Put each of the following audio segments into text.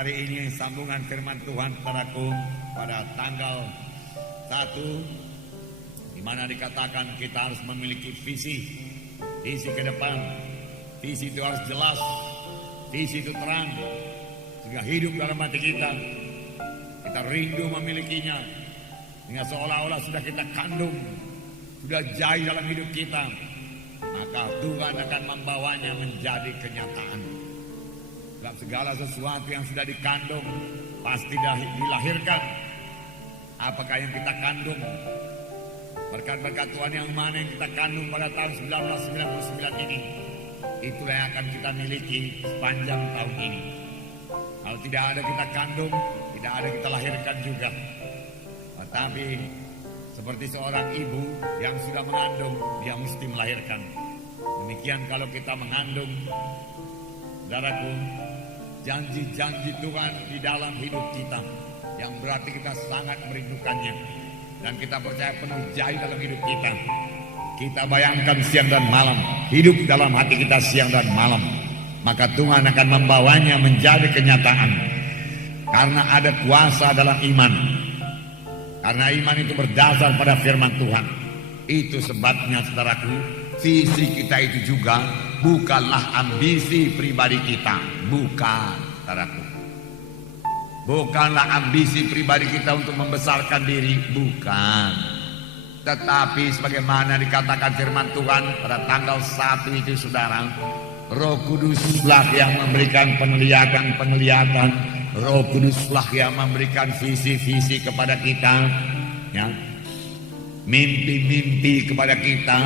Hari ini sambungan firman Tuhan saudaraku pada tanggal 1, di mana dikatakan kita harus memiliki visi ke depan. Visi itu harus jelas, visi itu terang, sehingga hidup dalam hati kita. Kita rindu memilikinya, sehingga seolah-olah sudah kita kandung, sudah jaya dalam hidup kita. Maka Tuhan akan membawanya menjadi kenyataan. Sebab segala sesuatu yang sudah dikandung pasti dilahirkan. Apakah yang kita kandung? Berkat-berkat Tuhan yang mana yang kita kandung pada tahun 1999 ini, itulah yang akan kita miliki sepanjang tahun ini. Kalau tidak ada kita kandung, tidak ada kita lahirkan juga. Tetapi seperti seorang ibu yang sudah mengandung, dia mesti melahirkan. Demikian kalau kita mengandung, saudaraku, janji-janji Tuhan di dalam hidup kita, yang berarti kita sangat merindukannya, dan kita percaya penuh jaya dalam hidup kita. Kita bayangkan siang dan malam, hidup dalam hati kita siang dan malam, maka Tuhan akan membawanya menjadi kenyataan. Karena ada kuasa dalam iman. Karena iman itu berdasar pada firman Tuhan. Itu sebabnya saudaraku, visi kita itu juga bukanlah ambisi pribadi kita. Bukan, saudaraku. Bukanlah ambisi pribadi kita untuk membesarkan diri. Bukan. Tetapi sebagaimana dikatakan firman Tuhan pada tanggal 1 itu, saudara, Roh Kuduslah yang memberikan penglihatan. Roh Kuduslah yang memberikan visi-visi kepada kita, ya, mimpi-mimpi kepada kita.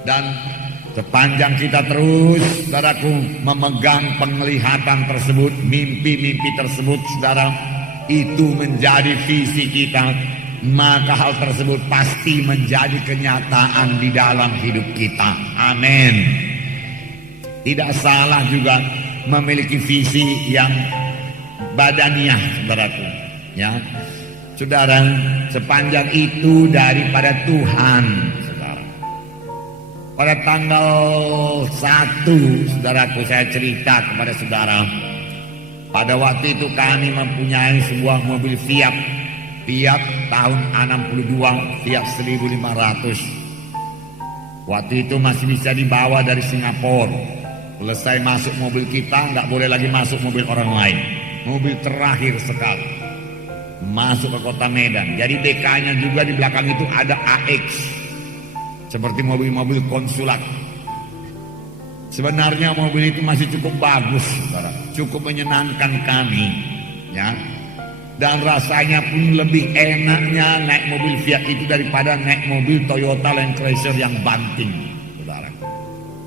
Dan sepanjang kita terus, saudaraku, memegang penglihatan tersebut, mimpi-mimpi tersebut, saudara, itu menjadi visi kita, maka hal tersebut pasti menjadi kenyataan di dalam hidup kita. Amin. Tidak salah juga memiliki visi yang badaniah, saudaraku, ya. Saudara, sepanjang itu daripada Tuhan, saudara. Pada tanggal 1, saudaraku, saya cerita kepada saudara. Pada waktu itu kami mempunyai sebuah mobil Fiat tahun 62, Fiat 1500. Waktu itu masih bisa dibawa dari Singapura. Selesai masuk mobil kita, nggak boleh lagi masuk mobil orang lain. Mobil terakhir sekali masuk ke kota Medan. Jadi DK-nya juga di belakang itu ada AX, seperti mobil-mobil konsulat. Sebenarnya mobil itu masih cukup bagus, saudara, cukup menyenangkan kami, ya. Dan rasanya pun lebih enaknya naik mobil Fiat itu daripada naik mobil Toyota Land Cruiser yang banting, saudara.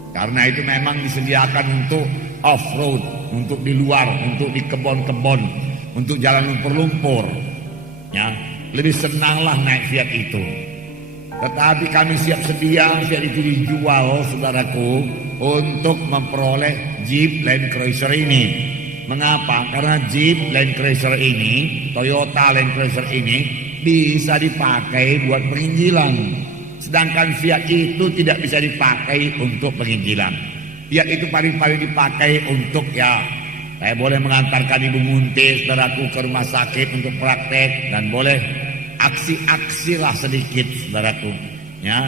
Karena itu memang disediakan untuk off-road, untuk di luar, untuk di kebun-kebun, untuk jalan lumpur-lumpur, ya. Lebih senanglah naik Fiat itu. Tetapi kami siap sedia Fiat itu dijual, saudaraku, untuk memperoleh Jeep Land Cruiser ini. Mengapa? Karena Jeep Land Cruiser ini, Toyota Land Cruiser ini bisa dipakai buat penginjilan. Sedangkan Fiat itu tidak bisa dipakai untuk penginjilan. Fiat itu paling-paling dipakai untuk, ya, saya boleh mengantarkan ibu muntis, saudaraku, ke rumah sakit untuk praktek, dan boleh aksi-aksi lah sedikit, saudaraku, ya.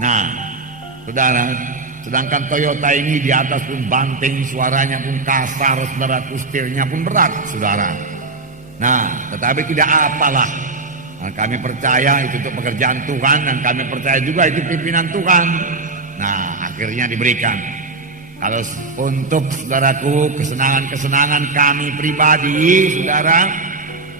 Nah, saudara, sedangkan Toyota ini di atas pun banting, suaranya pun kasar, saudaraku, setirnya pun berat, saudara. Nah, tetapi tidak apalah. Nah, kami percaya itu untuk pekerjaan Tuhan, dan kami percaya juga itu pimpinan Tuhan. Nah, akhirnya diberikan. Kalau untuk saudaraku, kesenangan-kesenangan kami pribadi, saudara,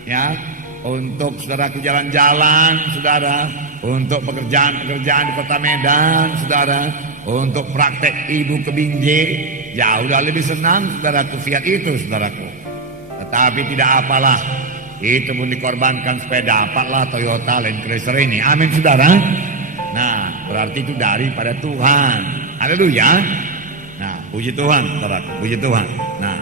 ya, untuk saudaraku jalan-jalan, saudara, untuk pekerjaan-pekerjaan di kota Medan, saudara, untuk praktek ibu ke Binjai, ya udah lebih senang, saudaraku, Fiat itu, saudaraku. Tetapi tidak apalah, itu pun dikorbankan supaya dapatlah Toyota Land Cruiser ini. Amin, saudara. Nah, berarti itu daripada Tuhan. Haleluya. Nah, puji Tuhan, saudaraku, puji Tuhan. Nah,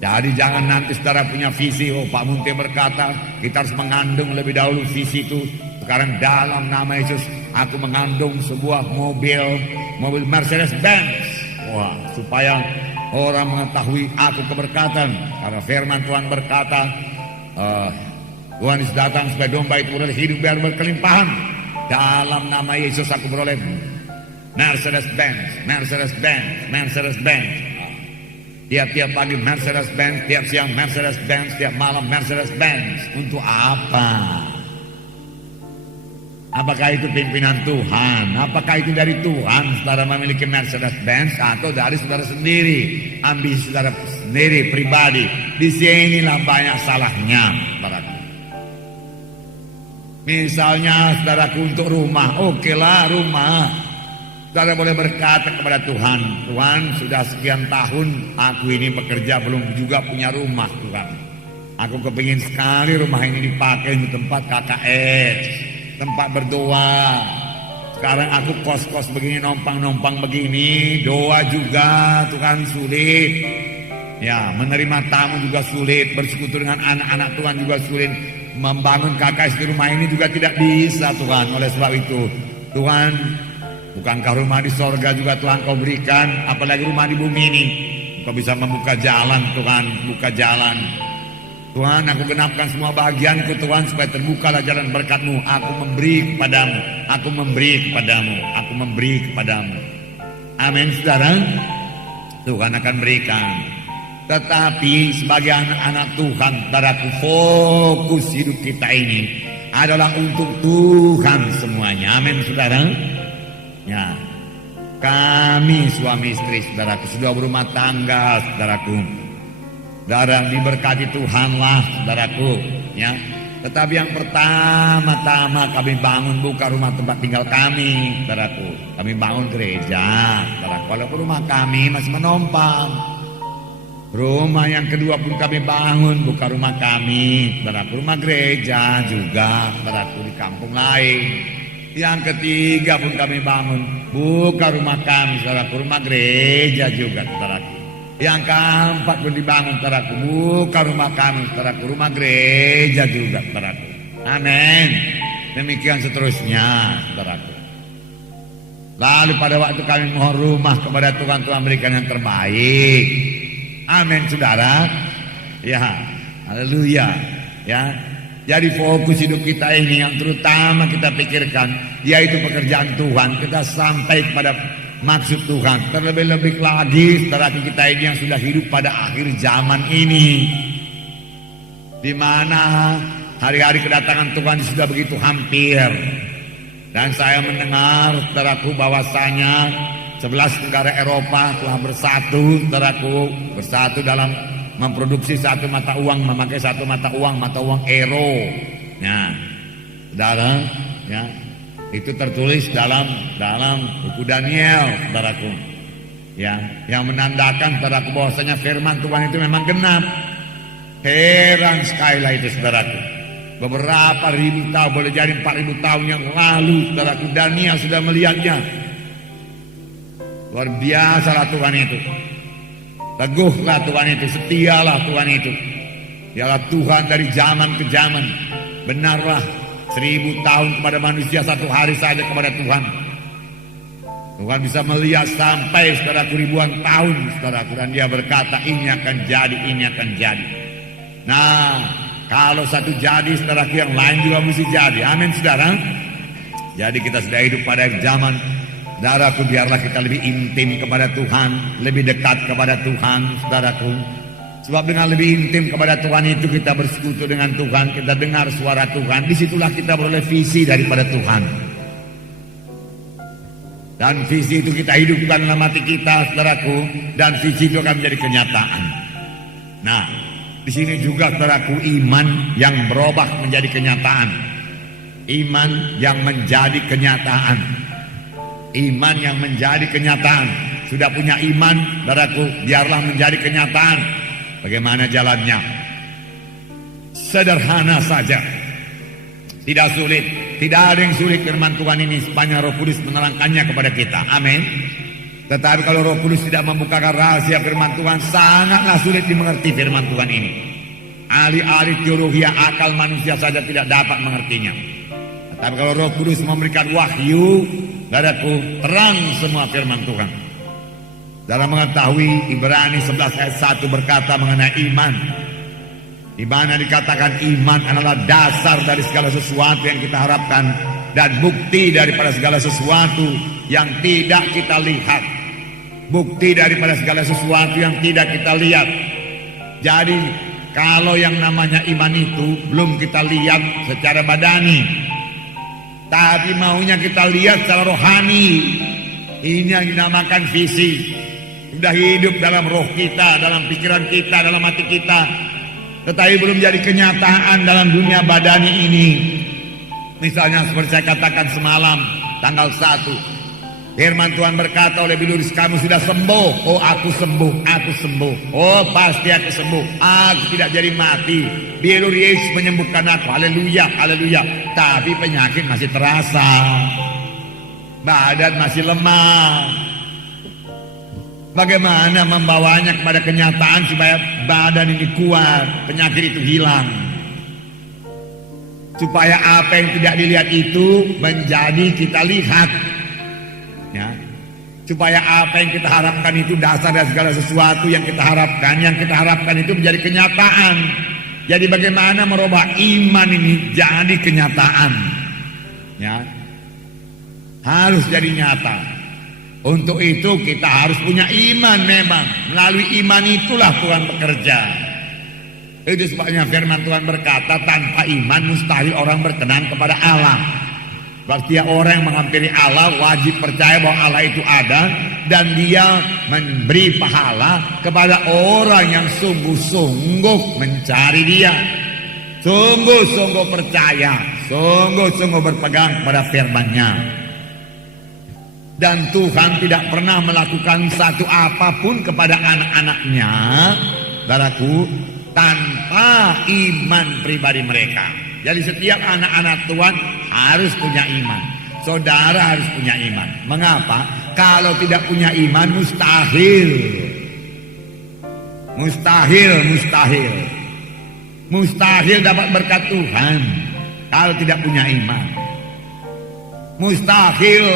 jadi jangan nanti saudara punya visi, oh Pak Munte berkata kita harus mengandung lebih dahulu visi itu. Sekarang dalam nama Yesus, aku mengandung sebuah mobil Mercedes Benz. Wah, supaya orang mengetahui aku keberkatan. Karena firman Tuhan berkata, Tuhan Yesus datang supaya domba itu beroleh hidup biar berkelimpahan. Dalam nama Yesus aku beroleh Mercedes-Benz, Mercedes-Benz, Mercedes-Benz. Tiap-tiap pagi Mercedes-Benz, tiap siang Mercedes-Benz, tiap malam Mercedes-Benz. Untuk apa? Apakah itu pimpinan Tuhan? Apakah itu dari Tuhan saudara memiliki Mercedes-Benz atau dari saudara sendiri? Ambisi saudara sendiri pribadi. Di sinilah banyak salahnya, saudaraku. Misalnya saudaraku untuk rumah, okelah rumah. Saudara boleh berkata kepada Tuhan, Tuhan sudah sekian tahun aku ini bekerja belum juga punya rumah Tuhan. Aku kepingin sekali rumah ini dipakai untuk tempat KKS, tempat berdoa. Sekarang aku kos-kos begini, nompang-nompang begini, doa juga Tuhan sulit. Ya, menerima tamu juga sulit, bersekutu dengan anak-anak Tuhan juga sulit. Membangun KKS di rumah ini juga tidak bisa Tuhan. Oleh sebab itu, Tuhan, bukankah rumah di sorga juga Tuhan kau berikan, apalagi rumah di bumi ini. Kau bisa membuka jalan Tuhan, buka jalan. Tuhan, aku genapkan semua bahagianku Tuhan, supaya terbukalah jalan berkat-Mu. Aku memberi kepadamu, aku memberi kepadamu, aku memberi kepadamu. Amin saudara. Tuhan akan berikan. Tetapi sebagai anak-anak Tuhan, saudaraku, fokus hidup kita ini adalah untuk Tuhan semuanya. Amin saudara. Ya, kami suami istri saudaraku sudah berumah tangga saudaraku. Saudara diberkati Tuhanlah saudaraku, ya. Tetapi yang pertama-tama kami bangun bukan rumah tempat tinggal kami, saudaraku. Kami bangun gereja, saudaraku. Walaupun rumah kami masih menumpang. Rumah yang kedua pun kami bangun bukan rumah kami, saudaraku. Rumah gereja juga, saudaraku, di kampung lain. Yang ketiga pun kami bangun bukan rumah kami, saudaraku, rumah gereja juga, saudaraku. Yang keempat pun dibangun, saudaraku, bukan rumah kami, saudaraku, rumah gereja juga, saudaraku. Amin. Demikian seterusnya, saudaraku. Lalu pada waktu kami mohon rumah kepada Tuhan, Tuhan berikan yang terbaik. Amin, saudara. Ya, haleluya. Ya. Jadi fokus hidup kita ini yang terutama kita pikirkan, yaitu pekerjaan Tuhan. Kita sampai kepada maksud Tuhan. Terlebih-lebih lagi saudara kita ini yang sudah hidup pada akhir zaman ini, di mana hari-hari kedatangan Tuhan sudah begitu hampir. Dan saya mendengar saudaraku bahwasanya 11 negara Eropa telah bersatu, saudaraku, bersatu dalam memproduksi satu mata uang, memakai satu mata uang euro. Ya, saudara, ya, itu tertulis dalam buku Daniel, saudaraku. Ya, yang menandakan saudaraku bahwasanya firman Tuhan itu memang genap. Heran sekali lah itu, saudaraku. Beberapa ribu tahun, boleh jadi 4.000 tahun yang lalu, saudaraku, Daniel sudah melihatnya. Luar biasalah Tuhan itu. Teguhlah Tuhan itu, setialah Tuhan itu. Dialah Tuhan dari zaman ke zaman. Benarlah 1000 tahun kepada manusia, 1 hari saja kepada Tuhan. Tuhan bisa melihat sampai saudaraku ribuan tahun, saudaraku, dan dia berkata ini akan jadi, ini akan jadi. Nah, kalau satu jadi, saudaraku, yang lain juga mesti jadi. Amin, saudara. Jadi kita sudah hidup pada zaman, saudaraku, biarlah kita lebih intim kepada Tuhan, lebih dekat kepada Tuhan, saudaraku. Sebab dengan lebih intim kepada Tuhan itu kita bersekutu dengan Tuhan, kita dengar suara Tuhan. Disitulah kita beroleh visi daripada Tuhan. Dan visi itu kita hidupkan dalam hati kita, saudaraku. Dan visi itu akan menjadi kenyataan. Nah, di sini juga, saudaraku, iman yang berubah menjadi kenyataan. Iman yang menjadi kenyataan. Iman yang menjadi kenyataan. Sudah punya iman, saudaraku, biarlah menjadi kenyataan. Bagaimana jalannya? Sederhana saja, tidak sulit. Tidak ada yang sulit firman Tuhan ini sepanjang Roh Kudus menerangkannya kepada kita. Amin. Tetapi kalau Roh Kudus tidak membukakan rahasia firman Tuhan, sangatlah sulit dimengerti firman Tuhan ini. Ahli-ahli teologi akal manusia saja tidak dapat mengertinya. Tetapi kalau Roh Kudus memberikan wahyu, saudaraku, terang semua firman Tuhan. Dalam mengetahui Ibrani 11 ayat 1 berkata mengenai iman, di mana dikatakan iman adalah dasar dari segala sesuatu yang kita harapkan dan bukti daripada segala sesuatu yang tidak kita lihat. Bukti daripada segala sesuatu yang tidak kita lihat. Jadi kalau yang namanya iman itu belum kita lihat secara badani, tapi maunya kita lihat secara rohani. Ini yang dinamakan visi. Sudah hidup dalam roh kita, dalam pikiran kita, dalam hati kita, tetapi belum jadi kenyataan dalam dunia badani ini. Misalnya seperti saya katakan semalam tanggal 1, firman Tuhan berkata oleh Biluris, kamu sudah sembuh. Oh, aku sembuh, aku sembuh. Oh, pasti aku sembuh, aku tidak jadi mati. Biluris Yesus menyembuhkan aku. Haleluya, haleluya. Tapi penyakit masih terasa, badan masih lemah. Bagaimana membawanya kepada kenyataan supaya badan ini kuat, penyakit itu hilang, supaya apa yang tidak dilihat itu menjadi kita lihat, ya. Supaya apa yang kita harapkan itu dasar dari segala sesuatu yang kita harapkan itu menjadi kenyataan. Jadi bagaimana merubah iman ini jadi kenyataan, ya, harus jadi nyata. Untuk itu kita harus punya iman memang. Melalui iman itulah Tuhan bekerja. Itu sebabnya firman Tuhan berkata, tanpa iman mustahil orang berkenan kepada Allah. Berarti orang yang menghampiri Allah wajib percaya bahwa Allah itu ada, dan dia memberi pahala kepada orang yang sungguh-sungguh mencari dia, sungguh-sungguh percaya, sungguh-sungguh berpegang kepada firman-Nya. Dan Tuhan tidak pernah melakukan satu apapun kepada anak-anaknya, saudaraku, tanpa iman pribadi mereka. Jadi setiap anak-anak Tuhan harus punya iman. Saudara harus punya iman. Mengapa? Kalau tidak punya iman mustahil. Mustahil, mustahil. Mustahil dapat berkat Tuhan kalau tidak punya iman. Mustahil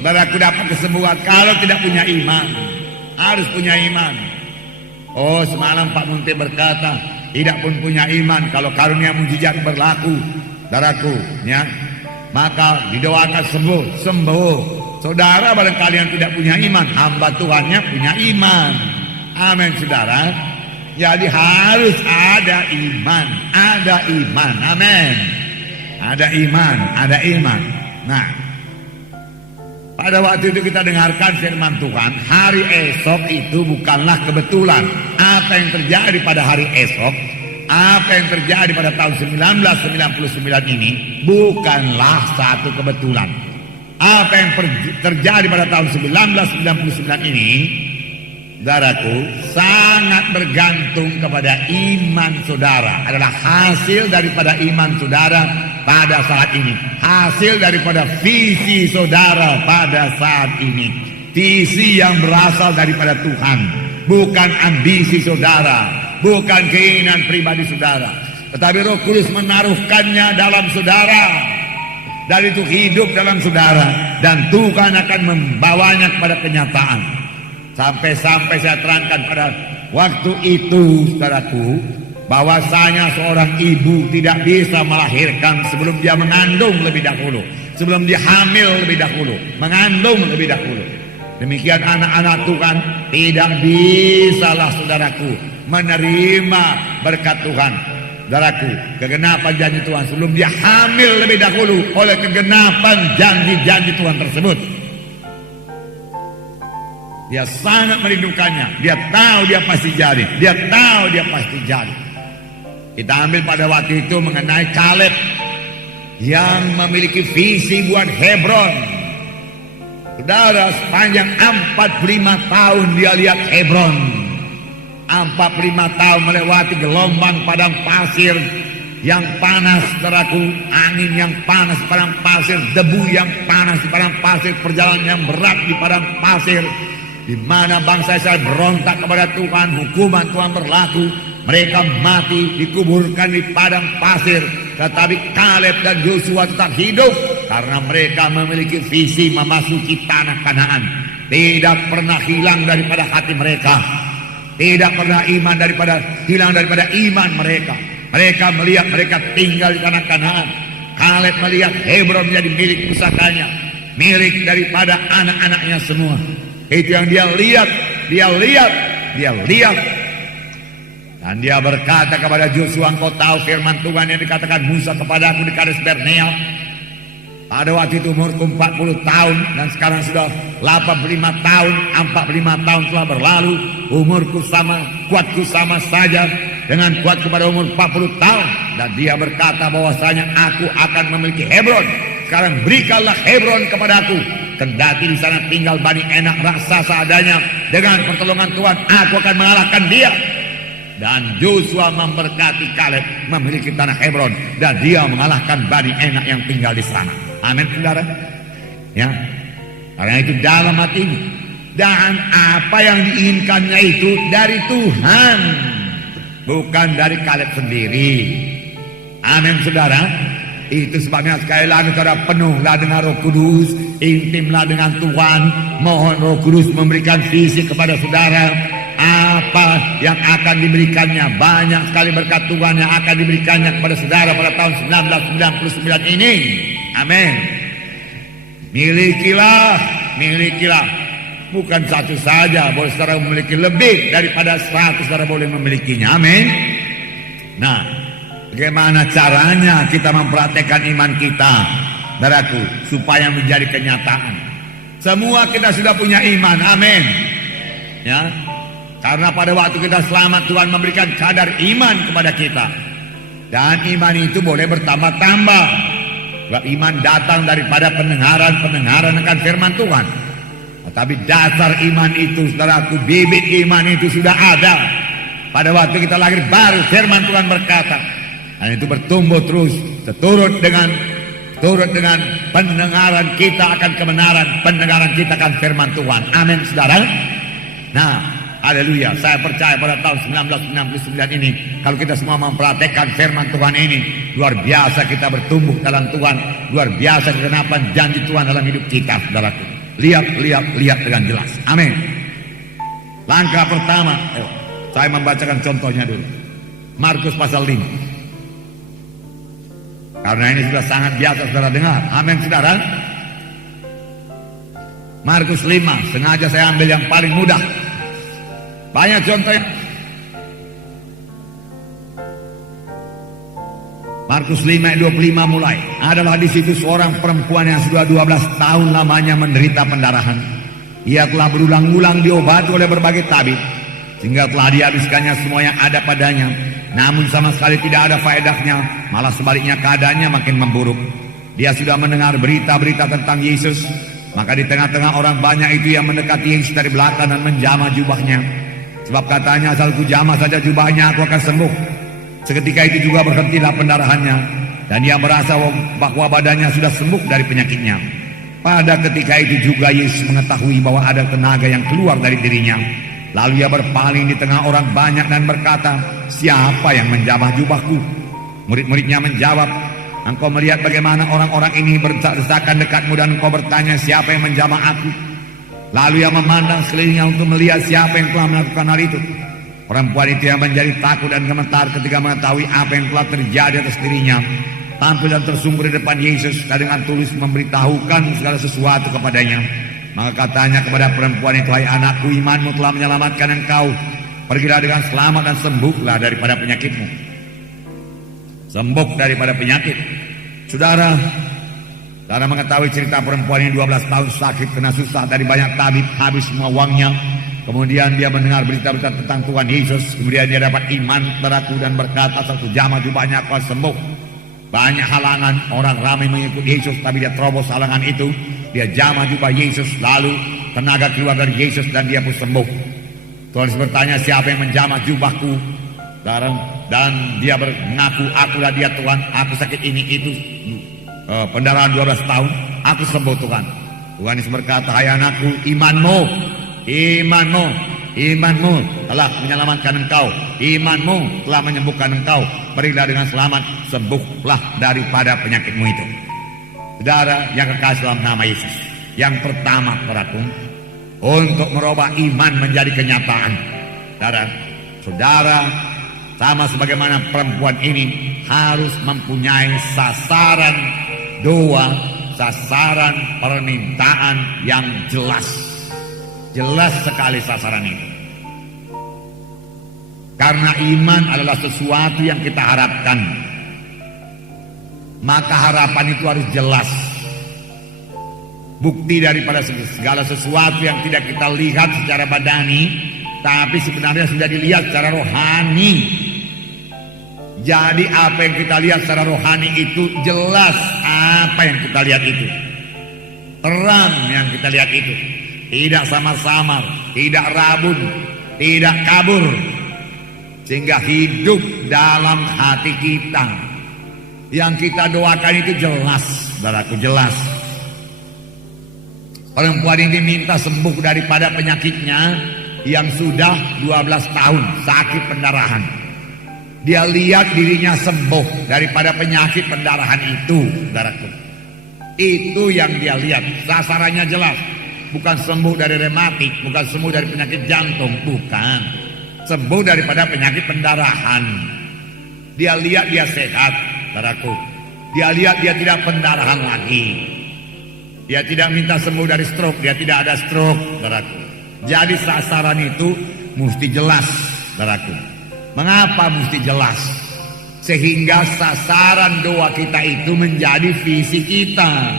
baraku dapat kesembuhan kalau tidak punya iman. Harus punya iman. Oh, semalam Pak Munti berkata, tidak pun punya iman kalau karunia mujizat berlaku, saudaraku, ya, maka didoakan sembuh, sembuh. Saudara barangkali yang tidak punya iman, hamba Tuhannya punya iman. Amin, saudara. Jadi harus ada iman, ada iman. Amin. Ada iman, ada iman. Nah, pada waktu itu kita dengarkan firman Tuhan, hari esok itu bukanlah kebetulan. Apa yang terjadi pada hari esok, apa yang terjadi pada tahun 1999 ini bukanlah satu kebetulan. Apa yang terjadi pada tahun 1999 ini, saudaraku, sangat bergantung kepada iman saudara. Adalah hasil daripada iman saudara pada saat ini, hasil daripada visi saudara pada saat ini. Visi yang berasal daripada Tuhan, bukan ambisi saudara, bukan keinginan pribadi saudara, tetapi Roh Kudus menaruhkannya dalam saudara, dan itu hidup dalam saudara, dan Tuhan akan membawanya kepada kenyataan. Sampai-sampai saya terangkan pada waktu itu, saudaraku, bahwasanya seorang ibu tidak bisa melahirkan sebelum dia mengandung lebih dahulu, sebelum dia hamil lebih dahulu, mengandung lebih dahulu. Demikian anak-anak Tuhan tidak bisalah, saudaraku, menerima berkat Tuhan. Saudaraku, kegenapan janji Tuhan sebelum dia hamil lebih dahulu oleh kegenapan janji-janji Tuhan tersebut. Dia sangat merindukannya. Dia tahu dia pasti jadi. Dia tahu dia pasti jadi. Kita ambil pada waktu itu mengenai Kaleb yang memiliki visi buat Hebron. Saudara, sepanjang 45 tahun dia lihat Hebron. 45 tahun melewati gelombang padang pasir yang panas, saudaraku, angin yang panas di padang pasir, debu yang panas di padang pasir, perjalanan yang berat di padang pasir, di mana bangsa Israel berontak kepada Tuhan, hukuman Tuhan berlaku, mereka mati, dikuburkan di padang pasir. Tetapi Kaleb dan Yosua tetap hidup karena mereka memiliki visi memasuki tanah Kanaan. tidak pernah hilang daripada hati mereka. Tidak pernah hilang daripada iman mereka. Mereka melihat mereka tinggal di tanah Kanaan. Kaleb melihat Hebron menjadi milik pusakanya, milik daripada anak-anaknya semua. Itu yang dia lihat. Dan dia berkata kepada Joshua, engkau tahu firman Tuhan yang dikatakan Musa kepadaku di Kades Barnea. Pada waktu itu umurku 40 tahun dan sekarang sudah 85 tahun. 45 tahun telah berlalu. Umurku sama, kuatku sama saja dengan kuatku pada umur 40 tahun. Dan dia berkata bahwasanya aku akan memiliki Hebron. Sekarang berikanlah Hebron kepadaku. Kendati di sana tinggal Bani Enak raksasa adanya, dengan pertolongan Tuhan aku akan mengalahkan dia. Dan Joshua memberkati Kaleb memiliki tanah Hebron, dan dia mengalahkan Bani Enak yang tinggal di sana. Amin, saudara. Ya, karena itu dalam hati ini, dan apa yang diinginkannya itu dari Tuhan, bukan dari Kaleb sendiri. Amin, saudara. Itu sebabnya sekali lagi saudara, penuhlah dengan Roh Kudus, intimlah dengan Tuhan. Mohon Roh Kudus memberikan visi kepada saudara apa yang akan diberikannya. Banyak sekali berkat Tuhan yang akan diberikannya kepada saudara pada tahun 1999 ini. Amin. Milikilah. Bukan satu saja, boleh saudara memiliki lebih daripada satu, saudara boleh memilikinya. Amin. Nah, bagaimana caranya kita mempraktekkan iman kita, saudaraku, supaya menjadi kenyataan? Semua kita sudah punya iman. Amin. Ya. Karena pada waktu kita selamat, Tuhan memberikan kadar iman kepada kita. Dan iman itu boleh bertambah-tambah. Sebab iman datang daripada pendengaran akan firman Tuhan. Tetapi dasar iman itu, saudaraku, bibit iman itu sudah ada. Pada waktu kita lahir baru, firman Tuhan berkata. Dan itu bertumbuh terus, turut dengan pendengaran kita akan kebenaran, pendengaran kita akan firman Tuhan. Amin, saudara. Nah, haleluya, saya percaya pada tahun 1999 ini, kalau kita semua mempraktekkan firman Tuhan ini, luar biasa kita bertumbuh dalam Tuhan, luar biasa kegenapan janji Tuhan dalam hidup kita, saudaraku. Lihat dengan jelas. Amin. Langkah pertama, saya membacakan contohnya dulu. Markus pasal 5. Karena ini sudah sangat biasa saudara dengar. Amin, saudara. Markus 5, sengaja saya ambil yang paling mudah. Banyak contohnya. Markus 5:25 mulai. Adalah di situ seorang perempuan yang sudah 12 tahun lamanya menderita pendarahan. Ia telah berulang-ulang diobati oleh berbagai tabib, sehingga telah dihabiskannya semua yang ada padanya. Namun sama sekali tidak ada faedahnya, malah sebaliknya keadaannya makin memburuk. Dia sudah mendengar berita-berita tentang Yesus, maka di tengah-tengah orang banyak itu yang mendekati Yesus dari belakang dan menjamah jubahnya. Sebab katanya, asal ku jamah saja jubahnya aku akan sembuh. Seketika itu juga berhentilah pendarahannya, dan ia merasa bahwa badannya sudah sembuh dari penyakitnya. Pada ketika itu juga Yesus mengetahui bahwa ada tenaga yang keluar dari dirinya. Lalu ia berpaling di tengah orang banyak dan berkata, siapa yang menjamah jubahku? Murid-muridnya menjawab, engkau melihat bagaimana orang-orang ini berdesakan dekatmu dan engkau bertanya, siapa yang menjamah aku? Lalu ia memandang sekelilingnya untuk melihat siapa yang telah melakukan hal itu. Perempuan itu yang menjadi takut dan gemetar ketika mengetahui apa yang telah terjadi atas dirinya, tampil dan tersungkur di depan Yesus dan dengan tulus memberitahukan segala sesuatu kepadanya. Maka katanya kepada perempuan itu, hai anakku, imanmu telah menyelamatkan engkau. Pergilah dengan selamat dan sembuhlah daripada penyakitmu. Sembuh daripada penyakit. Saudara mengetahui cerita perempuan ini 12 tahun sakit, kena susah dari banyak tabib, habis semua uangnya. Kemudian dia mendengar berita-berita tentang Tuhan Yesus. Kemudian dia dapat iman saudaraku dan berkata, satu jamah jubahnya aku sembuh. Banyak halangan, orang ramai mengikut Yesus, tapi dia terobos halangan itu. Dia jamah jubah Yesus, lalu tenaga keluar dari Yesus dan dia pun sembuh. Tuhan bertanya, siapa yang menjamah jubahku? Dan dia mengaku, akulah dia Tuhan, aku sakit ini itu, pendarahan 12 tahun, aku sembuh Tuhan. Tuhan Yesus berkata, hai anakku, imanmu telah menyelamatkan engkau, imanmu telah menyembuhkan engkau, pergilah dengan selamat, sembuhlah daripada penyakitmu itu. Saudara yang kekasih dalam nama Yesus, yang pertama, saudaraku, untuk merubah iman menjadi kenyataan. Saudara, sama sebagaimana perempuan ini harus mempunyai sasaran doa, sasaran permintaan yang jelas. Jelas sekali sasaran itu. Karena iman adalah sesuatu yang kita harapkan, maka harapan itu harus jelas. Bukti daripada segala sesuatu yang tidak kita lihat secara badani, tapi sebenarnya sudah dilihat secara rohani. Jadi apa yang kita lihat secara rohani itu jelas. Apa yang kita lihat itu terang, yang kita lihat itu tidak samar-samar, tidak rabun, tidak kabur, sehingga hidup dalam hati kita. Yang kita doakan itu jelas, saudaraku, jelas. Perempuan ini minta sembuh daripada penyakitnya yang sudah 12 tahun, sakit pendarahan. Dia lihat dirinya sembuh daripada penyakit pendarahan itu, saudaraku. Itu yang dia lihat, sasarannya jelas. Bukan sembuh dari rematik, bukan sembuh dari penyakit jantung, bukan. Sembuh daripada penyakit pendarahan. Dia lihat dia sehat, saudaraku. Dia lihat dia tidak pendarahan lagi. Dia tidak minta sembuh dari stroke, dia tidak ada stroke, saudaraku. Jadi sasaran itu mesti jelas, saudaraku. Mengapa mesti jelas? Sehingga sasaran doa kita itu menjadi visi kita.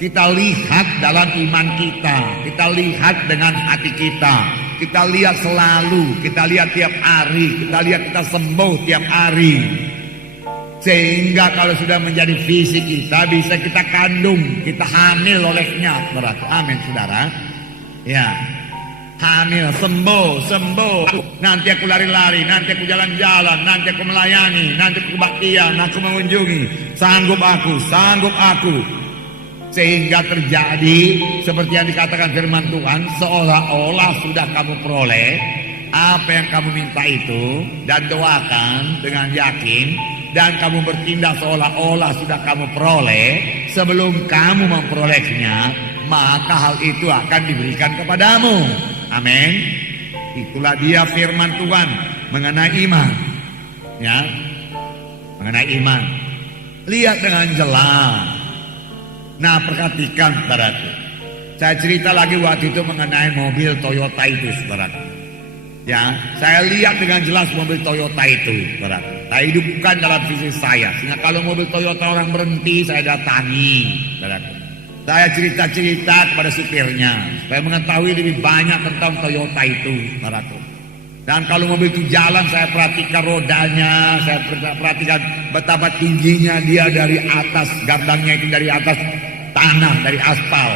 Kita lihat dalam iman kita, kita lihat dengan hati kita, kita lihat selalu, kita lihat tiap hari, kita lihat kita sembuh tiap hari. Sehingga kalau sudah menjadi visi kita, bisa kita kandung, kita hamil olehnya, saudara. Amin, saudara. Ya, hamil, sembuh. Nanti aku lari-lari, nanti aku jalan-jalan, nanti aku melayani, nanti aku kebaktian, aku mengunjungi. Sanggup aku. Sehingga terjadi seperti yang dikatakan firman Tuhan, seolah-olah sudah kamu peroleh apa yang kamu minta itu, dan doakan dengan yakin, dan kamu bertindak seolah-olah sudah kamu peroleh. Sebelum kamu memperolehnya, maka hal itu akan diberikan kepadamu. Amin. Itulah dia firman Tuhan mengenai iman. Ya, mengenai iman. Lihat dengan jelas. Nah, perhatikan, saudaraku. Saya cerita lagi waktu itu mengenai mobil Toyota itu, saudaraku. Ya, saya lihat dengan jelas mobil Toyota itu, saudaraku. Saya hidupkan dalam visi saya. Sehingga kalau mobil Toyota orang berhenti, saya datangi, saudaraku. Saya cerita-cerita kepada supirnya supaya mengetahui lebih banyak tentang Toyota itu, saudaraku. Dan kalau mobil itu jalan, saya perhatikan rodanya, saya perhatikan betapa tingginya dia dari atas, gardangnya itu dari atas tanah, dari aspal.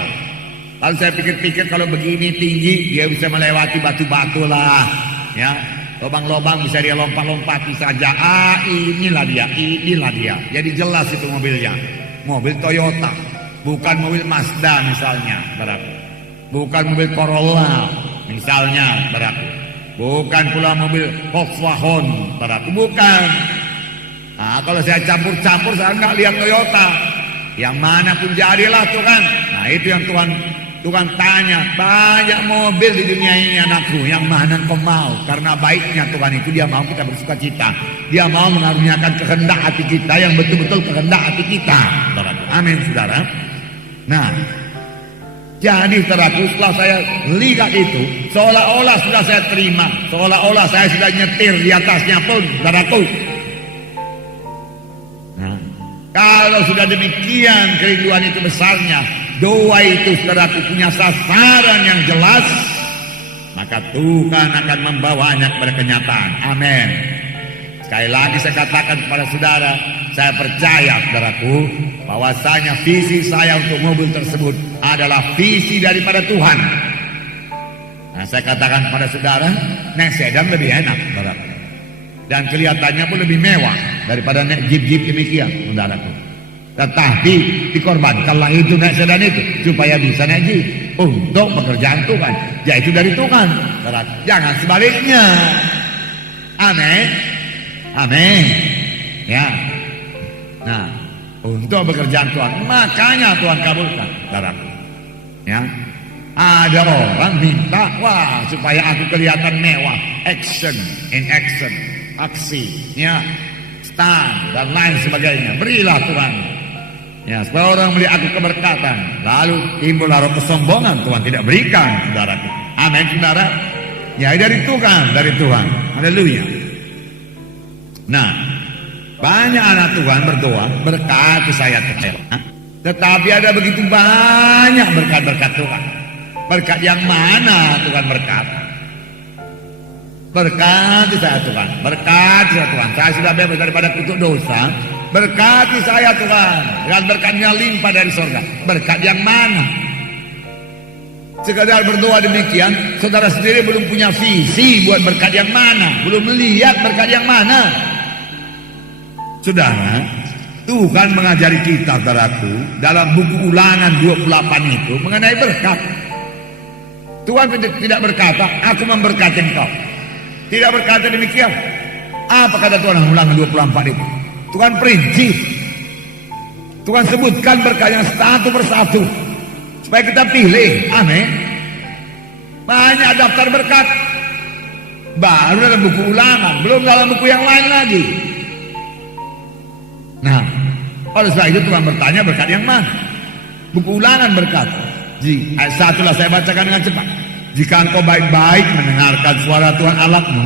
Lalu saya pikir-pikir kalau begini tinggi, dia bisa melewati batu-batu lah, ya. Lubang-lubang bisa dia lompat-lompati saja. Inilah dia. Jadi jelas itu mobilnya, mobil Toyota, bukan mobil Mazda misalnya, saudaraku. Bukan mobil Corolla misalnya, saudaraku. Bukan pula mobil Volkswagen, saudaraku. Bukan. Nah, kalau saya campur-campur, saya nggak lihat Toyota. Yang mana pun jadilah Tuhan. Nah, itu yang Tuhan tanya. Banyak mobil di dunia ini, anakku, yang mana kau mau? Karena baiknya Tuhan itu, dia mau kita bersuka cita. Dia mau mengaruniakan kehendak hati kita yang betul-betul kehendak hati kita, saudaraku. Amin, saudara. Nah, jadi saudaraku, setelah saya lihat itu, seolah-olah sudah saya terima, seolah-olah saya sudah nyetir di atasnya pun, saudaraku. Nah, kalau sudah demikian kerinduan itu besarnya, doa itu, saudaraku, punya sasaran yang jelas, maka Tuhan akan membawanya kepada kenyataan. Amin. Sekali lagi saya katakan kepada saudara, saya percaya, saudaraku, bahwasanya visi saya untuk mobil tersebut adalah visi daripada Tuhan. Nah, saya katakan kepada saudara, naik sedan lebih enak, saudara. Dan kelihatannya pun lebih mewah daripada naik jeep-jeep demikian, saudaraku. Tetapi dikorbankanlah itu naik sedan itu supaya bisa naik jeep untuk pekerjaan Tuhan, yaitu dari Tuhan, saudara. Jangan sebaliknya. Amin. Amin. Ya. Nah, untuk pekerjaan Tuhan, makanya Tuhan kabulkan, saudaraku. Ya. Ada orang minta, wah supaya aku kelihatan mewah, action, aksi, ya, stand dan lain sebagainya. Berilah Tuhan, ya, supaya orang melihat aku keberkatan. Lalu timbul roh kesombongan, Tuhan tidak berikan, saudaraku. Amin, saudara. Ya, dari Tuhan. Haleluya. Nah, banyak anak Tuhan berdoa, berkati saya Tuhan. Tetapi ada begitu banyak berkat-berkat Tuhan. Berkat yang mana Tuhan berkati? Berkati saya Tuhan, berkati saya Tuhan. Saya sudah bebas daripada kutuk dosa. Berkati saya Tuhan, dengan berkatnya limpah dari surga. Berkat yang mana? Sekadar berdoa demikian, saudara sendiri belum punya visi buat berkat yang mana, belum melihat berkat yang mana. Saudara, Tuhan mengajari kita, saudaraku, dalam buku Ulangan 28 itu mengenai berkat. Tuhan tidak berkata, aku memberkati engkau. Tidak berkata demikian. Apa kata Tuhan dalam Ulangan 24 itu? Tuhan perinci. Tuhan sebutkan berkatnya satu persatu supaya kita pilih. Amin. Banyak daftar berkat baru dalam buku Ulangan, belum dalam buku yang lain lagi. Nah, oleh sebab itu Tuhan bertanya berkat yang mana? Buku Ulangan berkata, ayat 1 lah saya bacakan dengan cepat. Jika engkau baik-baik mendengarkan suara Tuhan Allahmu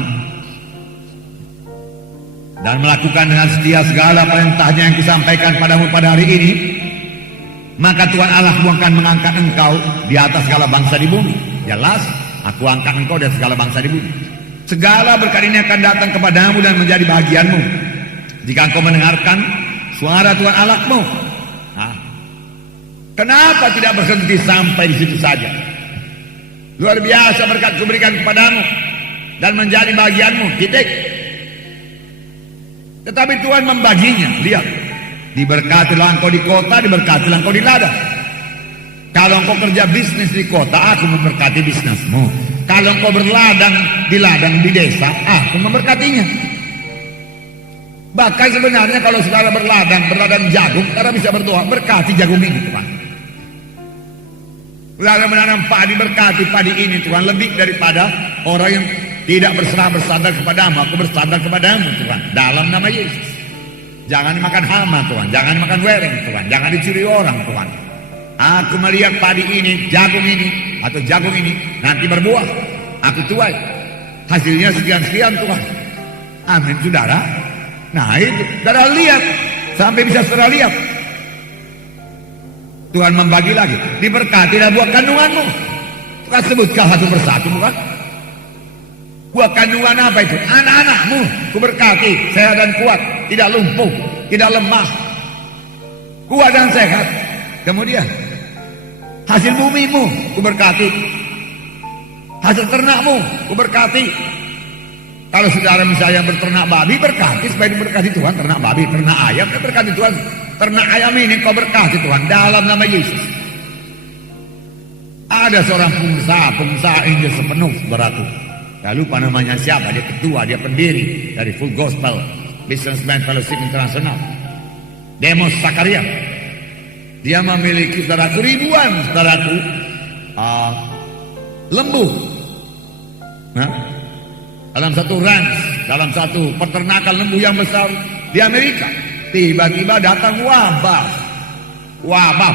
dan melakukan dengan setia segala perintahnya yang kusampaikan padamu pada hari ini, maka Tuhan Allahmu akan mengangkat engkau di atas segala bangsa di bumi. Jelas, aku angkat engkau di atas segala bangsa di bumi. Segala berkat ini akan datang kepadamu dan menjadi bagianmu jika engkau mendengarkan suara Tuhan Allahmu. Nah, kenapa tidak berhenti sampai di situ saja? Luar biasa berkat kuberikan kepadamu dan menjadi bagianmu, titik. Tetapi Tuhan membaginya. Lihat, diberkatilah engkau di kota, diberkatilah engkau di ladang. Kalau engkau kerja bisnis di kota, aku memberkati bisnismu. Kalau engkau berladang di desa, aku memberkatinya. Bahkan sebenarnya kalau saudara berladang jagung, saudara bisa berdoa, berkati jagung ini Tuhan. Saudara menanam padi, berkati padi ini Tuhan, lebih daripada orang yang tidak bersandar kepadamu. Aku bersandar kepadamu Tuhan, dalam nama Yesus. Jangan makan hama Tuhan, jangan makan wereng Tuhan, jangan dicuri orang Tuhan. Aku melihat padi ini, jagung ini nanti berbuah, aku tuai, hasilnya sekian-sekian Tuhan. Amin, saudara. Nah itu, saudara lihat, sampai bisa saudara lihat. Tuhan membagi lagi, diberkatilah buah kandunganmu. Bukan sebutkan satu persatu, bukan? Buah kandungan apa itu? Anak-anakmu kuberkati, sehat dan kuat, tidak lumpuh, tidak lemah, kuat dan sehat. Kemudian hasil bumimu kuberkati, hasil ternakmu kuberkati. Kalau saudara misalnya berternak babi, berkati supaya diberkati Tuhan. Ternak babi, ternak ayam, berkati Tuhan. Ternak ayam ini kau berkati Tuhan dalam nama Yesus. Ada seorang pengusaha Injil sepenuh beratus. Gak lupa namanya siapa, dia ketua, dia pendiri dari Full Gospel Businessman Fellowship International, Demos Zakaria. Dia memiliki, saudaraku, ribuan, saudaraku, lembu. Nah, dalam satu ranch, dalam satu peternakan lembu yang besar di Amerika, tiba-tiba datang wabah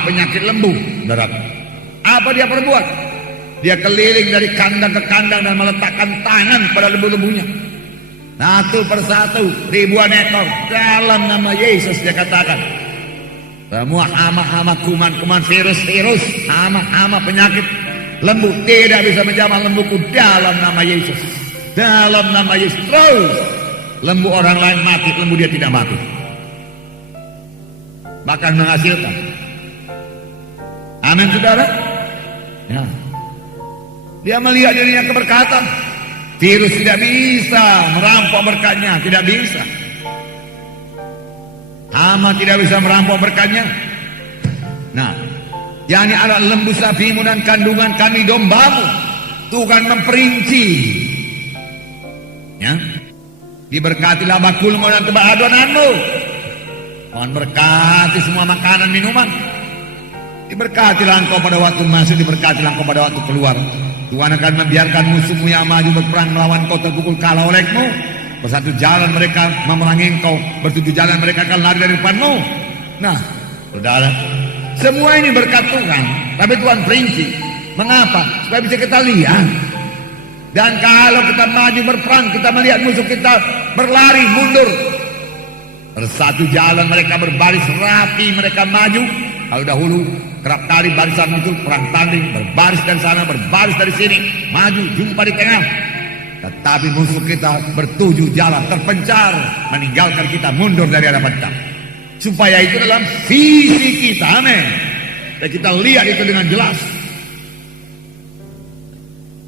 penyakit lembu, saudaraku. Apa dia perbuat? Dia keliling dari kandang ke kandang dan meletakkan tangan pada lembu-lembunya. Satu persatu, ribuan ekor, dalam nama Yesus dia katakan, semua hama-hama, kuman-kuman, virus-virus, hama-hama penyakit lembu tidak bisa menjamah lembuku dalam nama Yesus. Dalam nama Yesus. Terus lembu orang lain mati, lembu dia tidak mati, bahkan menghasilkan. Amin, saudara. Ya. Dia melihat dirinya keberkatan. Virus tidak bisa merampok berkatnya, tidak bisa. Hama tidak bisa merampok berkatnya. Nah, yakni anak lembu sapimu dan kandungan kami dombamu. Tuhan memperinci. Ya, diberkatilah bakulmu dan tempat adonanmu. Tuhan berkati semua makanan minuman. Diberkatilah engkau pada waktu masuk, diberkatilah engkau pada waktu keluar. Tuhan akan membiarkan musuhmu yang maju berperang melawan kau terpukul kalah olehmu. Bersatu jalan mereka memerangi engkau, bertujuh jalan mereka akan lari dari depanmu. Nah, saudara, semua ini berkat Tuhan, tapi Tuhan perinci. Mengapa? Supaya bisa kita lihat. Dan kalau kita maju berperang, kita melihat musuh kita berlari mundur. Bersatu jalan mereka berbaris rapi, mereka maju. Kalau dahulu kerap kali barisan musuh perang tanding, berbaris dari sana, berbaris dari sini, maju jumpa di tengah. Tetapi musuh kita bertujuh jalan terpencar, meninggalkan kita mundur dari hadapan kita. Supaya itu dalam visi kita, amin. Dan kita lihat itu dengan jelas.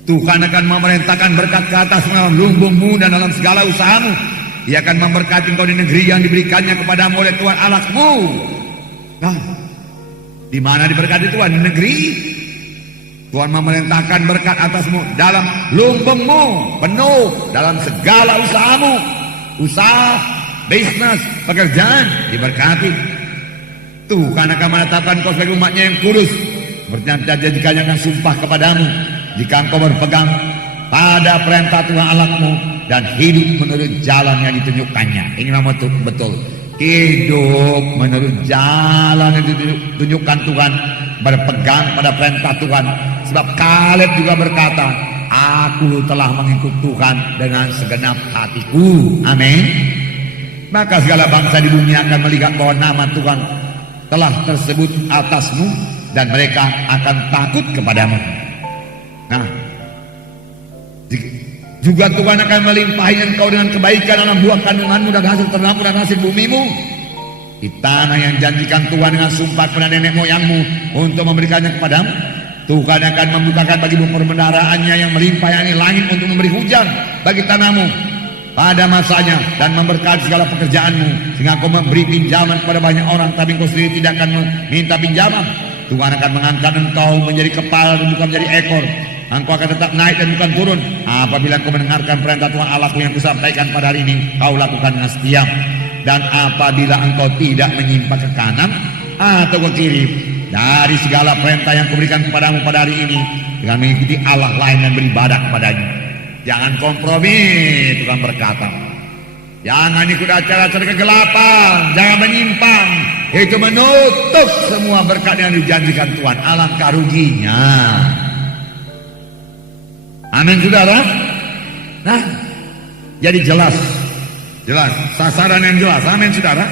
Tuhan akan memerintahkan berkat ke atas dalam lumbungmu dan dalam segala usahamu. Ia akan memberkati engkau di negeri yang diberikannya kepadamu oleh Tuhan Allahmu. Nah, di mana diberkati Tuhan? Di negeri. Tuhan memerintahkan berkat atasmu dalam lumbungmu, penuh dalam segala usahamu. Usaha, bisnis, pekerjaan diberkati. Tuhan akan menetapkan kau sebagai umatnya yang kudus. Bernyata jadikannya akan sumpah kepadamu. Jika engkau berpegang pada perintah Tuhan Allahmu dan hidup menurut jalan yang ditunjukkannya. Ini memang betul. Hidup menurut jalan yang ditunjukkan Tuhan, berpegang pada perintah Tuhan. Sebab Kaleb juga berkata, aku telah mengikut Tuhan dengan segenap hatiku. Amin. Maka segala bangsa di bumi akan melihat bahwa nama Tuhan telah tersebut atasmu, dan mereka akan takut kepadamu. Nah, juga Tuhan akan melimpahi engkau dengan kebaikan dalam buah kandunganmu dan hasil ternakmu dan hasil bumimu. Di tanah yang janjikan Tuhan dengan sumpah kepada nenek moyangmu untuk memberikannya kepadamu. Tuhan akan membukakan bagimu perbendaharaan-Nya yang melimpah, yakni langit, untuk memberi hujan bagi tanahmu pada masanya dan memberkati segala pekerjaanmu, sehingga kau memberi pinjaman kepada banyak orang, tapi kau sendiri tidak akan meminta pinjaman. Tuhan akan mengangkat engkau menjadi kepala dan bukan menjadi ekor. Engkau akan tetap naik dan bukan turun. Apabila engkau mendengarkan perintah Tuhan Allahmu yang kusampaikan pada hari ini, kau lakukan dengan setia. Dan apabila engkau tidak menyimpang ke kanan atau ke kiri dari segala perintah yang kuberikan kepadamu pada hari ini, dengan mengikuti Allah lain dan beribadah kepadanya. Jangan kompromi, Tuhan berkata. Jangan ikut acara-acara kegelapan, jangan menyimpang. Itu menutup semua berkat yang dijanjikan Tuhan. Alangkah ruginya. Amin, saudara. Nah, jadi jelas, sasaran yang jelas. Amin, saudara.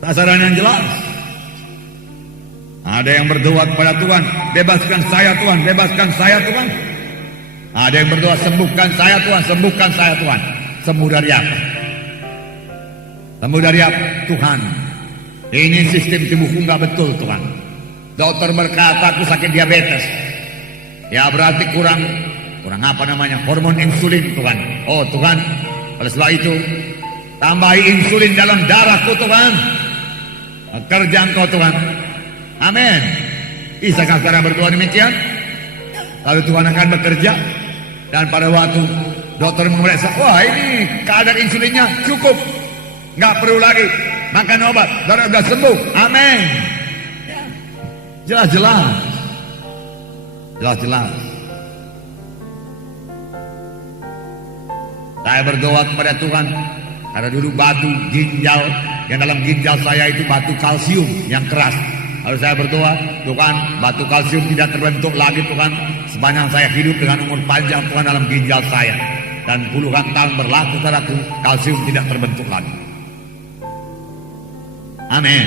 Sasaran yang jelas. Ada yang berdoa kepada Tuhan, bebaskan saya Tuhan, bebaskan saya Tuhan. Ada yang berdoa, sembuhkan saya Tuhan, sembuhkan saya Tuhan. Sembuh dari apa? Sembuh dari apa? Tuhan, ini sistem tubuhku nggak betul Tuhan. Dokter berkata aku sakit diabetes. Ya berarti kurang apa namanya, hormon insulin Tuhan. Oh Tuhan, oleh sebab itu tambahi insulin dalam darahku Tuhan. Kerja engkau Tuhan. Amin. Bisakah saudara berdoa demikian? Lalu Tuhan akan bekerja. Dan pada waktu dokter memeriksa, wah ini kadar insulinnya cukup, nggak perlu lagi makan obat, saudara sudah sembuh. Amin. Jelas-jelas. Saya berdoa kepada Tuhan, karena dulu batu ginjal yang dalam ginjal saya itu batu kalsium yang keras. Lalu saya berdoa, Tuhan, batu kalsium tidak terbentuk lagi Tuhan, sepanjang saya hidup dengan umur panjang Tuhan dalam ginjal saya. Dan puluhan tahun berlaku saudaraku, kalsium tidak terbentuk lagi. Amin.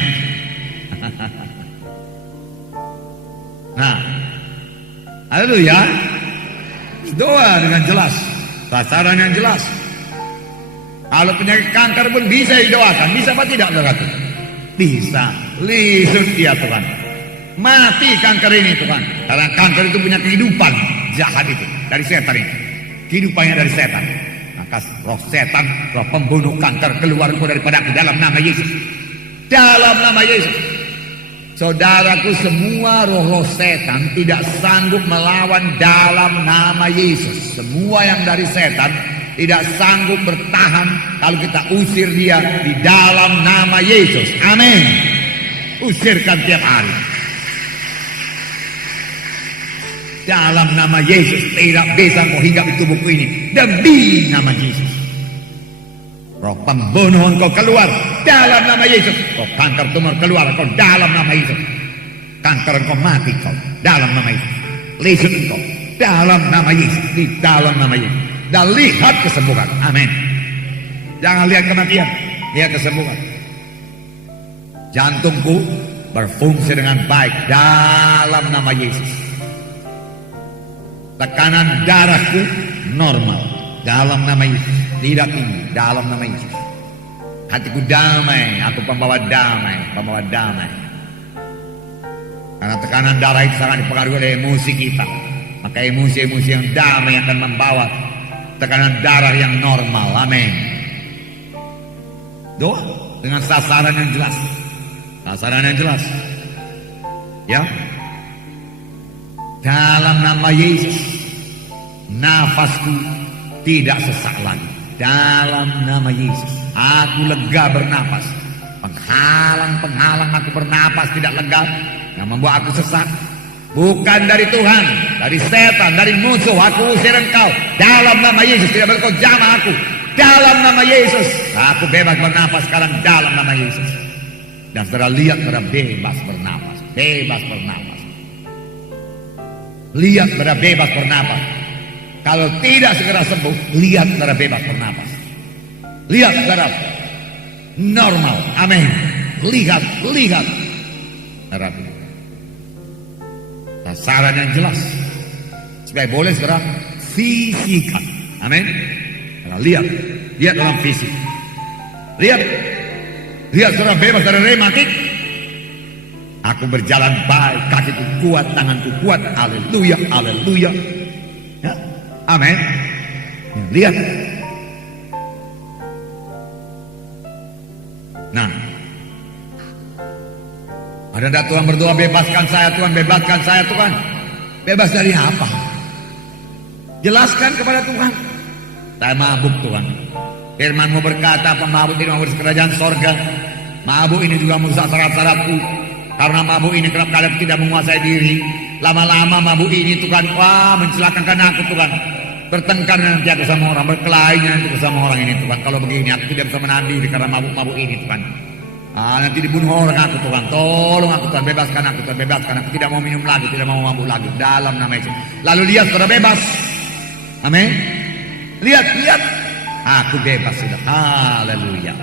Nah, haleluya. Doa dengan jelas, sasaran yang jelas. Kalau penyakit kanker pun bisa didoakan, bisa apa tidak saudaraku? Bisa. Lisut dia Tuhan, mati kanker ini Tuhan, karena kanker itu punya kehidupan jahat itu dari setan itu, kehidupannya dari setan. Maka roh setan, roh pembunuh kanker keluar daripada aku dalam nama Yesus, dalam nama Yesus. Saudaraku, semua roh-roh setan tidak sanggup melawan dalam nama Yesus. Semua yang dari setan tidak sanggup bertahan kalau kita usir dia di dalam nama Yesus. Amin. Usirkan tiap hari. Dalam nama Yesus tidak bisa kau hinggap di tubuhku ini. Demi nama Yesus. Roh pembunuh engkau keluar dalam nama Yesus. Kau kanker tumor keluar kau dalam nama Yesus. Kanker engkau mati kau dalam nama Yesus. Lisut engkau dalam nama Yesus. Di dalam nama Yesus. Dan lihat kesembuhan. Amin. Jangan lihat kematian, lihat kesembuhan. Jantungku berfungsi dengan baik dalam nama Yesus. Tekanan darahku normal dalam nama Yesus. Tidak tinggi dalam nama Yesus. Hatiku damai, aku pembawa damai, pembawa damai. Karena tekanan darah itu sangat dipengaruhi oleh emosi kita. Maka emosi-emosi yang damai akan membawa tekanan darah yang normal. Amin. Doa dengan sasaran yang jelas. Sasaran yang jelas. Ya. Dalam nama Yesus, nafasku tidak sesak lagi. Dalam nama Yesus, aku lega bernapas. Penghalang aku bernapas tidak lega, yang membuat aku sesak. Bukan dari Tuhan, dari setan, dari musuh. Aku usir engkau. Dalam nama Yesus, tidak boleh kau jamah aku. Dalam nama Yesus, aku bebas bernapas sekarang dalam nama Yesus. Dan saudara lihat, saudara bebas bernapas. Bebas bernapas. Lihat saudara bebas bernapas. Kalau tidak segera sembuh, lihat saudara bebas bernapas. Lihat saudara normal. Amin. Lihat. Saudara, sasaran yang jelas supaya boleh saudara fisikan. Amin. Lihat dalam fisik. Lihat saudara bebas dari rematik. Aku berjalan baik, kakiku kuat, tanganku kuat. Haleluya, haleluya. Ya, amin. Lihat. Nah, ada enggak Tuhan berdoa bebaskan saya Tuhan, bebaskan saya Tuhan. Bebas dari apa? Jelaskan kepada Tuhan. Saya mabuk Tuhan. Firman-Mu berkata, pemabuk ini mabuk kerajaan sorga. Mabuk ini juga merusak syarat-syaratku. Karena mabuk ini kerap kali tidak menguasai diri. Lama-lama mabuk ini Tuhan, wah mencelakakan aku Tuhan. Bertengkar nanti aku sama orang, berkelahi nanti aku sama orang ini Tuhan. Kalau begini aku tidak bisa menahan diri karena mabuk-mabuk ini Tuhan. Nanti dibunuh orang aku Tuhan. Tolong aku Tuhan, bebaskan aku Tuhan, bebaskan aku. Tidak mau minum lagi, tidak mau mabuk lagi. Dalam nama Yesus. Lalu lihat saudara bebas. Amin. Lihat. Aku bebas sudah. Haleluya.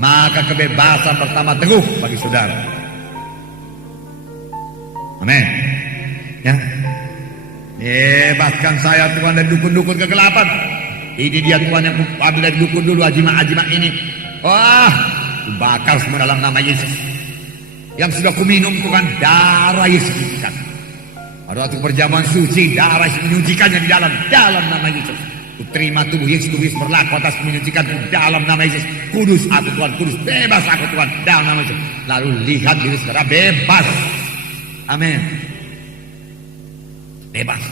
Maka kebebasan pertama teguh bagi saudara. Amin. Ya. Bebaskan saya Tuhan dari dukun-dukun kegelapan. Ini dia Tuhan yang ambil dari dukun dulu, ajimat-ajimat ini. Wah, bakar semua dalam nama Yesus. Yang sudah kuminum Tuhan, darah Yesus sucikan. Pada waktu perjamuan suci, darah Yesus menyucikannya di dalam nama Yesus. Ku terima tubuh Yesus berlaku atas menyucikan dalam nama Yesus. Kudus aku Tuhan, kudus, bebas aku Tuhan dalam nama Yesus. Lalu lihat diri saudara bebas. Amin. Bebas.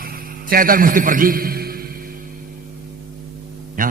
Setan mesti pergi. Ya.